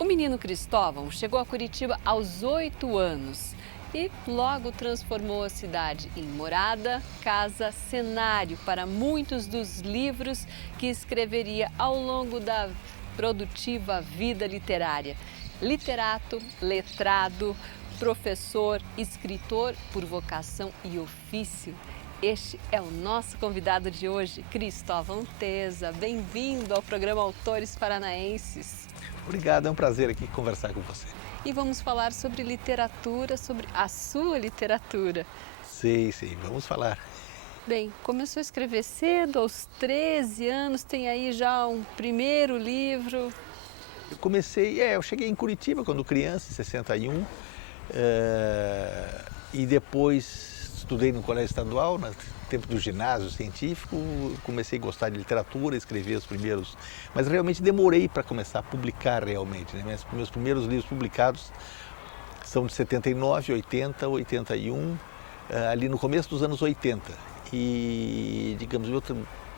O menino Cristóvão chegou a Curitiba aos 8 anos e logo transformou a cidade em morada, casa, cenário para muitos dos livros que escreveria ao longo da produtiva vida literária. Literato, letrado, professor, escritor por vocação e ofício. Este é o nosso convidado de hoje, Cristóvão Teza. Bem-vindo ao programa Autores Paranaenses. Obrigado, é um prazer aqui conversar com você. E vamos falar sobre literatura, sobre a sua literatura. Sim, vamos falar. Bem, começou a escrever cedo, aos 13 anos, tem aí já um primeiro livro. Eu cheguei em Curitiba quando criança, em 61, e depois estudei no colégio estadual, no tempo do ginásio científico, comecei a gostar de literatura, escrever os primeiros, mas realmente demorei para começar a publicar realmente, né? Meus primeiros livros publicados são de 79, 80, 81, ali no começo dos anos 80. E, digamos,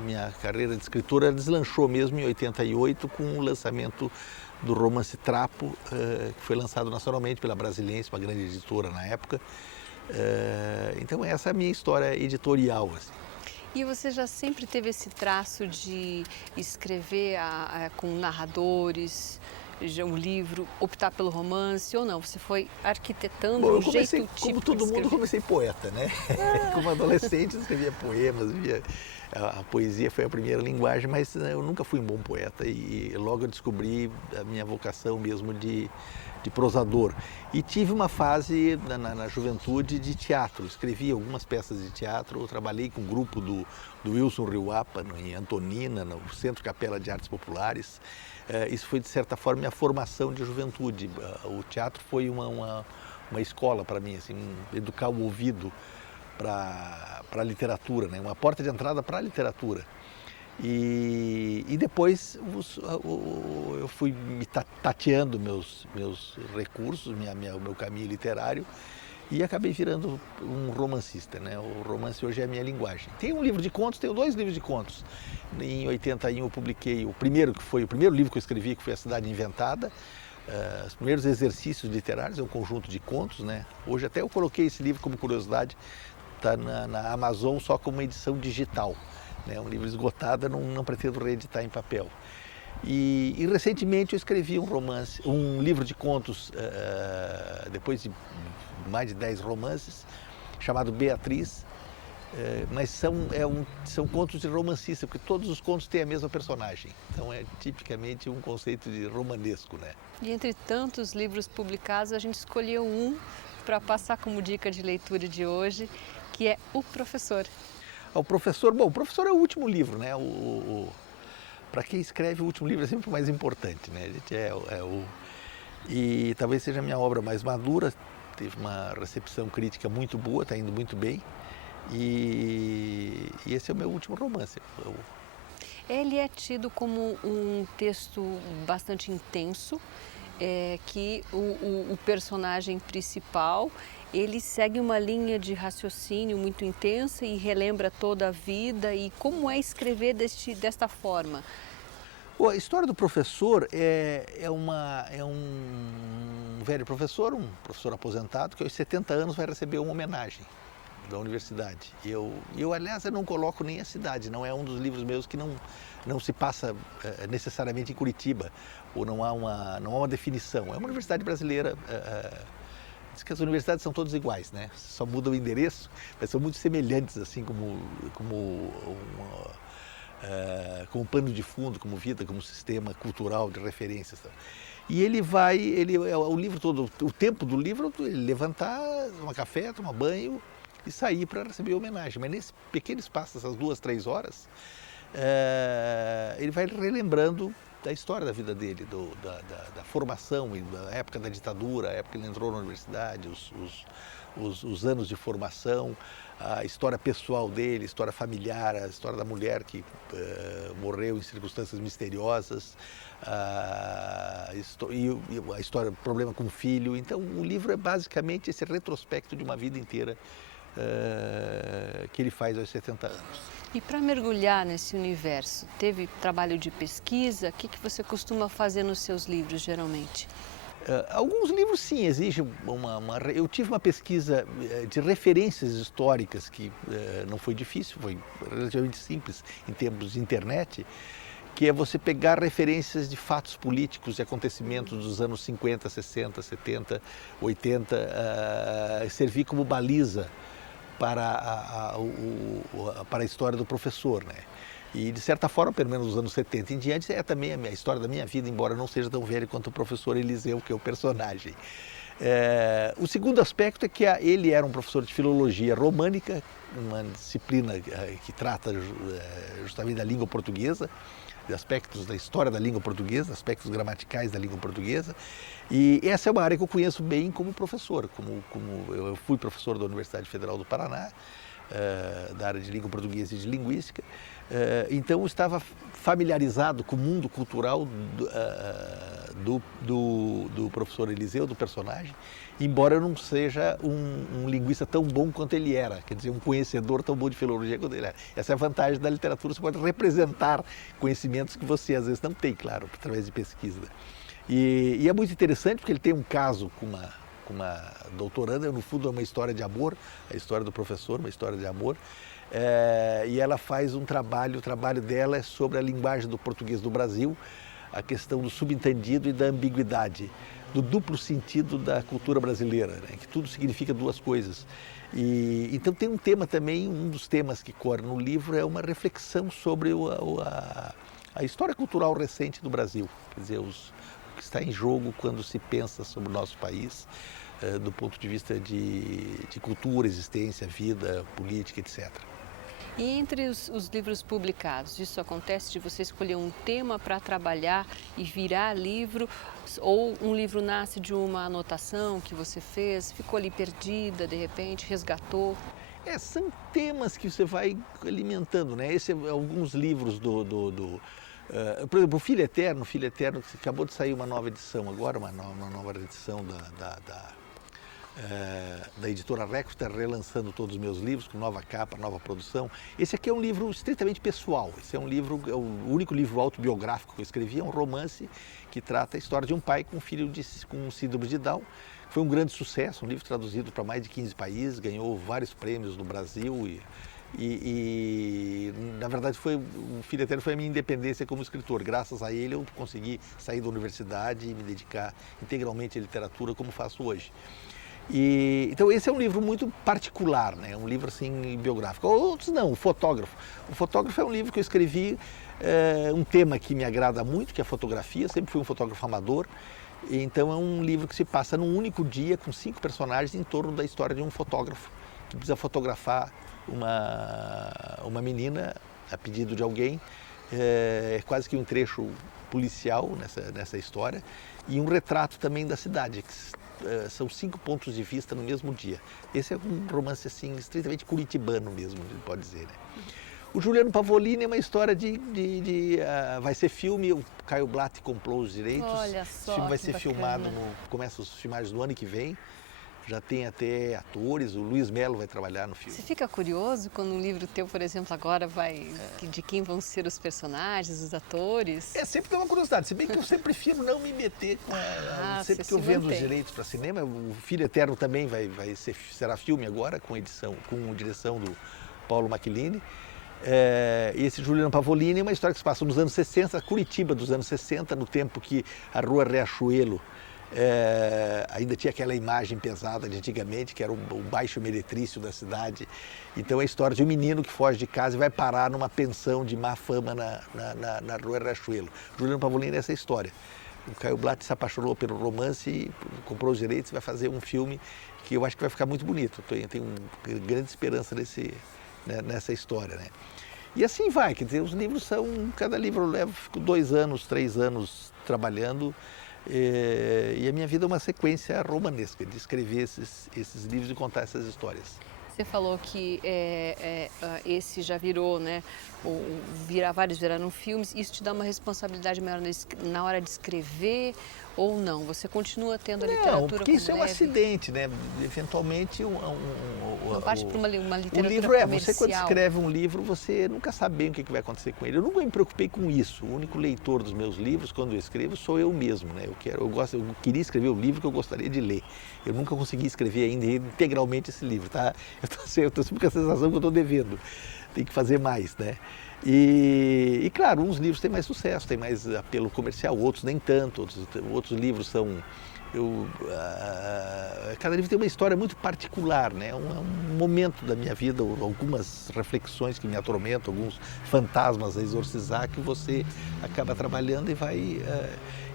minha carreira de escritora deslanchou mesmo em 88 com o lançamento do romance Trapo, que foi lançado nacionalmente pela Brasiliense, uma grande editora na época. Então essa é a minha história editorial, assim. E você já sempre teve esse traço de escrever com narradores, um livro, optar pelo romance ou não? Você foi arquitetando Bom, um jeito típico como todo de mundo, escrever? comecei poeta, né? Como adolescente escrevia poemas, a poesia foi a primeira linguagem, mas eu nunca fui um bom poeta e logo eu descobri a minha vocação mesmo de prosador. E tive uma fase na juventude de teatro, escrevi algumas peças de teatro, eu trabalhei com um grupo do Wilson Riuapa, em Antonina, no Centro Capela de Artes Populares. Isso foi, de certa forma, minha formação de juventude. O teatro foi uma escola para mim, assim, educar o ouvido para a literatura, né? Uma porta de entrada para a literatura. E depois eu fui me tateando meus recursos, o meu caminho literário, e acabei virando um romancista, né? O romance hoje é a minha linguagem. Tenho um livro de contos, tenho 2 livros de contos. Em 81 eu publiquei o primeiro livro que eu escrevi, que foi A Cidade Inventada. Os primeiros exercícios literários, é um conjunto de contos, né? Hoje até eu coloquei esse livro como curiosidade, está na Amazon só como edição digital. É um livro esgotado, eu não pretendo reeditar em papel. E recentemente eu escrevi um livro de contos, depois de mais de 10 romances, chamado Beatriz, mas são contos de romancista, porque todos os contos têm a mesma personagem. Então é tipicamente um conceito de romanesco, né? E entre tantos livros publicados, a gente escolheu um para passar como dica de leitura de hoje, que é O Professor. O Professor é o último livro, né? Para quem escreve, o último livro é sempre o mais importante, né? E talvez seja a minha obra mais madura, teve uma recepção crítica muito boa, está indo muito bem. E esse é o meu último romance. Ele é tido como um texto bastante intenso, que o personagem principal, ele segue uma linha de raciocínio muito intensa e relembra toda a vida. E como é escrever desta forma? A história do professor é um velho professor, um professor aposentado, que aos 70 anos vai receber uma homenagem da universidade. Aliás, eu não coloco nem a cidade, não é um dos livros meus que não se passa necessariamente em Curitiba, ou não há uma definição. É uma universidade brasileira. Diz que as universidades são todas iguais, né? Só muda o endereço, mas são muito semelhantes, assim como pano de fundo, como vida, como sistema cultural de referências. E o livro todo, o tempo do livro, ele levantar, tomar café, tomar banho e sair para receber homenagem. Mas nesse pequeno espaço, essas 2, 3 horas, ele vai relembrando da história da vida dele, da formação e da época da ditadura, a época que ele entrou na universidade, os anos de formação, a história pessoal dele, a história familiar, a história da mulher que morreu em circunstâncias misteriosas, o problema com o filho. Então o livro é basicamente esse retrospecto de uma vida inteira que ele faz aos 70 anos. E para mergulhar nesse universo, teve trabalho de pesquisa? O que você costuma fazer nos seus livros, geralmente? Alguns livros, sim, exigem Eu tive uma pesquisa de referências históricas que não foi difícil, foi relativamente simples em termos de internet, que é você pegar referências de fatos políticos e acontecimentos dos anos 50, 60, 70, 80, servir como baliza para para a história do professor, né? E, de certa forma, pelo menos nos anos 70 em diante, é também a história da minha vida, embora não seja tão velho quanto o professor Eliseu, que é o personagem. O segundo aspecto é que ele era um professor de filologia românica, uma disciplina que trata justamente da língua portuguesa, de aspectos da história da língua portuguesa, aspectos gramaticais da língua portuguesa. E essa é uma área que eu conheço bem como professor, como eu fui professor da Universidade Federal do Paraná, da área de língua portuguesa e de linguística. Então eu estava familiarizado com o mundo cultural do professor Eliseu, do personagem, embora eu não seja um linguista tão bom quanto ele era, quer dizer, um conhecedor tão bom de filologia quanto ele era. Essa é a vantagem da literatura, você pode representar conhecimentos que você às vezes não tem, claro, através de pesquisa. E é muito interessante porque ele tem um caso com uma doutoranda, no fundo é uma história de amor, a história do professor, uma história de amor, e ela faz o trabalho dela é sobre a linguagem do português do Brasil, a questão do subentendido e da ambiguidade, do duplo sentido da cultura brasileira, né? Que tudo significa duas coisas. Então tem um tema também, um dos temas que corre no livro é uma reflexão sobre a história cultural recente do Brasil, quer dizer, o que está em jogo quando se pensa sobre o nosso país, do ponto de vista de cultura, existência, vida, política, etc. E entre os livros publicados, isso acontece de você escolher um tema para trabalhar e virar livro, ou um livro nasce de uma anotação que você fez, ficou ali perdida, de repente, resgatou? São temas que você vai alimentando, né? Alguns livros por exemplo, o Filho Eterno, acabou de sair uma nova edição agora, uma nova edição da editora Record, está relançando todos os meus livros, com nova capa, nova produção. Esse aqui é um livro estritamente pessoal, esse é o único livro autobiográfico que eu escrevi, é um romance que trata a história de um pai com um filho com síndrome de Down. Foi um grande sucesso, um livro traduzido para mais de 15 países, ganhou vários prêmios no Brasil e na verdade, o Filho Eterno foi a minha independência como escritor. Graças a ele eu consegui sair da universidade e me dedicar integralmente à literatura como faço hoje. Então esse é um livro muito particular, né? Um livro assim biográfico. Outros não, o Fotógrafo. O Fotógrafo é um livro que eu escrevi, um tema que me agrada muito, que é a fotografia. Sempre fui um fotógrafo amador. Então é um livro que se passa num único dia com 5 personagens em torno da história de um fotógrafo que precisa fotografar uma menina a pedido de alguém. É quase que um trecho policial nessa história e um retrato também da cidade. São 5 pontos de vista no mesmo dia. Esse é um romance assim estritamente curitibano mesmo, pode dizer, né? O Juliano Pavolini é uma história vai ser filme, o Caio Blatt comprou os direitos. Olha só, o filme vai ser bacana. filmado, começa os filmagens no ano que vem. Já tem até atores, o Luiz Melo vai trabalhar no filme. Você fica curioso quando um livro teu, por exemplo, agora de quem vão ser os personagens, os atores? Sempre dá uma curiosidade, se bem que eu sempre prefiro não me meter com sempre que eu vendo os direitos para cinema. O Filho Eterno também será filme agora, com direção do Paulo Macchilini. Esse Juliano Pavolini é uma história que se passa nos anos 60, Curitiba dos anos 60, no tempo que a Rua Riachuelo ainda tinha aquela imagem pesada de antigamente, que era o baixo meretrício da cidade. Então é a história de um menino que foge de casa e vai parar numa pensão de má fama na Rua Riachuelo. Juliano Pavolini é essa história. O Caio Blatt se apaixonou pelo romance e comprou os direitos e vai fazer um filme que eu acho que vai ficar muito bonito. Eu tenho grande esperança nessa história, né? E assim vai, quer dizer, os livros cada livro eu fico 2 anos, 3 anos trabalhando. E a minha vida é uma sequência romanesca de escrever esses livros e contar essas histórias. Você falou que esse já virou, né? Vários viraram filmes. Isso te dá uma responsabilidade maior na hora de escrever? Ou não? Você continua tendo a Não, literatura porque como isso é um leve? acidente, né? Eventualmente, Não parte para uma o literatura livro você quando comercial? escreve um livro, você nunca sabe bem o que vai acontecer com ele. Eu nunca me preocupei com isso. O único leitor dos meus livros, quando eu escrevo, sou eu mesmo, né? Eu queria escrever o livro que eu gostaria de ler. Eu nunca consegui escrever ainda integralmente esse livro, tá? Eu estou sempre com a sensação que eu estou devendo. Tem que fazer mais, né? E claro, uns livros têm mais sucesso, têm mais apelo comercial, outros nem tanto. Outros livros são... cada livro tem uma história muito particular, né? Um momento da minha vida, algumas reflexões que me atormentam, alguns fantasmas a exorcizar que você acaba trabalhando e vai...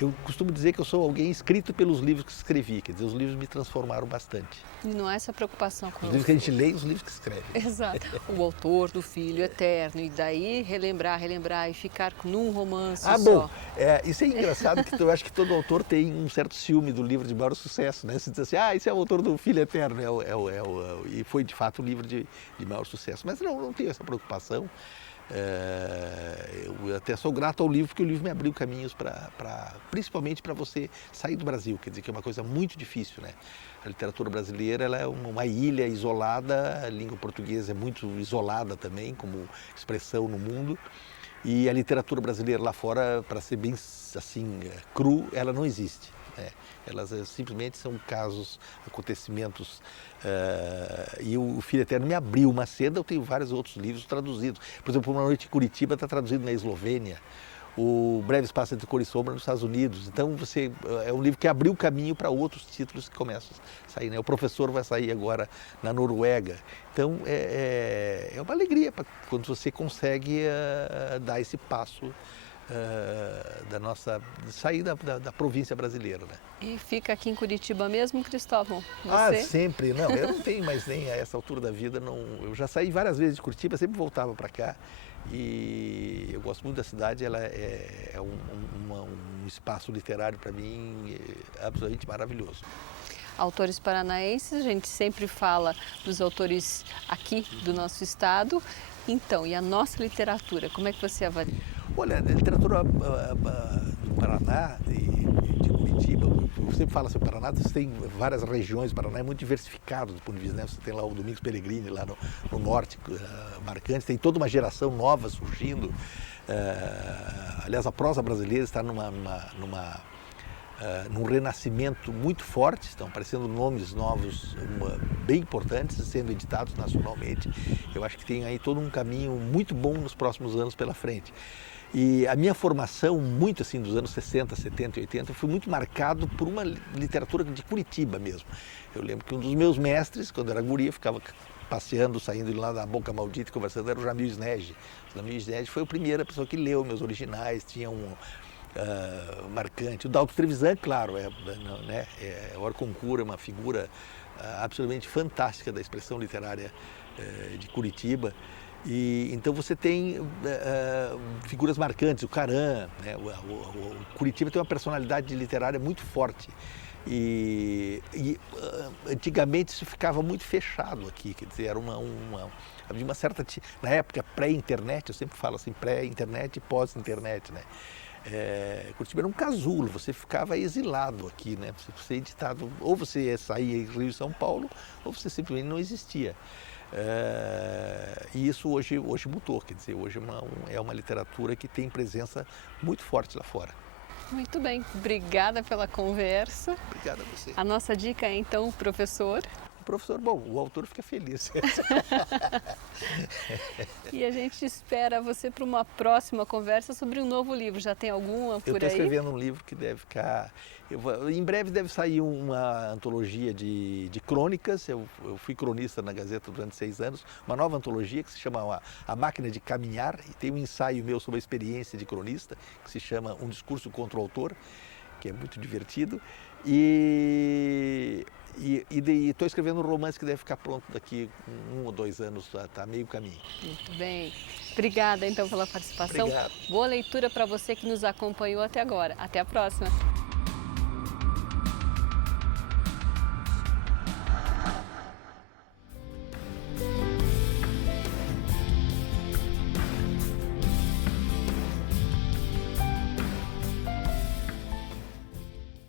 eu costumo dizer que eu sou alguém escrito pelos livros que escrevi, quer dizer, os livros me transformaram bastante. E não é essa preocupação com Os livros que a gente lê e os livros que escreve. Exato. O autor do Filho Eterno, e daí relembrar e ficar num romance só. Bom, isso é engraçado, que eu acho que todo autor tem um certo ciúme do livro de maior sucesso, né? Você diz assim, esse é o autor do Filho Eterno, e foi de fato o livro de maior sucesso. Mas não tenho essa preocupação. Eu até sou grato ao livro, porque o livro me abriu caminhos principalmente para você sair do Brasil, quer dizer que é uma coisa muito difícil, né? A literatura brasileira ela é uma ilha isolada, a língua portuguesa é muito isolada também, como expressão no mundo. E a literatura brasileira lá fora, para ser bem assim, cru, ela não existe. Né? Elas simplesmente são casos, acontecimentos. E o Filho Eterno me abriu uma seda, eu tenho vários outros livros traduzidos. Por exemplo, Uma Noite em Curitiba está traduzido na Eslovênia. O Breve Espaço Entre Cor e Sombra nos Estados Unidos. Então, é um livro que abriu caminho para outros títulos que começam a sair. Né? O Professor vai sair agora na Noruega. Então, é uma alegria quando você consegue dar esse passo sair da província brasileira. Né? E fica aqui em Curitiba mesmo, Cristóvão? Você? Sempre. Não, eu não tenho mais nem a essa altura da vida. Não, eu já saí várias vezes de Curitiba, sempre voltava para cá. E eu gosto muito da cidade, ela é um espaço literário para mim absolutamente maravilhoso. Autores paranaenses, a gente sempre fala dos autores aqui do nosso estado. Então, e a nossa literatura, como é que você avalia? Olha, a literatura do Paraná, de Curitiba, eu sempre falo assim, o Paraná você tem várias regiões, o Paraná é muito diversificado do ponto de vista, né? Você tem lá o Domingos Peregrini, lá no norte, marcante, tem toda uma geração nova surgindo. Aliás, a prosa brasileira está num renascimento muito forte, estão aparecendo nomes novos bem importantes, sendo editados nacionalmente. Eu acho que tem aí todo um caminho muito bom nos próximos anos pela frente. E a minha formação, muito assim, dos anos 60, 70 e 80, foi muito marcado por uma literatura de Curitiba mesmo. Eu lembro que um dos meus mestres, quando era guria, ficava passeando, saindo lá da Boca Maldita e conversando, era o Jamil Snege. O Jamil Snege foi a primeira pessoa que leu meus originais, tinha marcante. O Dalto Trevisan, claro, o Orconcura é uma figura absolutamente fantástica da expressão literária de Curitiba. E então você tem figuras marcantes, o Caram, né? O Curitiba tem uma personalidade literária muito forte. E antigamente isso ficava muito fechado aqui, quer dizer, havia uma certa... Na época pré-internet, eu sempre falo assim, pré-internet e pós-internet, né? Curitiba era um casulo, você ficava exilado aqui, né? Você editado, ou você ia sair em Rio e São Paulo, ou você simplesmente não existia. E isso hoje mudou, quer dizer, hoje é uma literatura que tem presença muito forte lá fora. Muito bem, obrigada pela conversa. Obrigado a você. A nossa dica é então o professor. O professor, bom, o autor fica feliz. E a gente espera você para uma próxima conversa sobre um novo livro. Já tem alguma por aí? Eu estou escrevendo um livro que deve ficar... Em breve deve sair uma antologia de crônicas. Eu fui cronista na Gazeta durante 6 anos. Uma nova antologia que se chama A Máquina de Caminhar. E tem um ensaio meu sobre a experiência de cronista, que se chama Um Discurso contra o Autor, que é muito divertido. E estou escrevendo um romance que deve ficar pronto daqui 1 ou 2 anos, está meio caminho. Muito bem. Obrigada então pela participação. Obrigado. Boa leitura para você que nos acompanhou até agora. Até a próxima.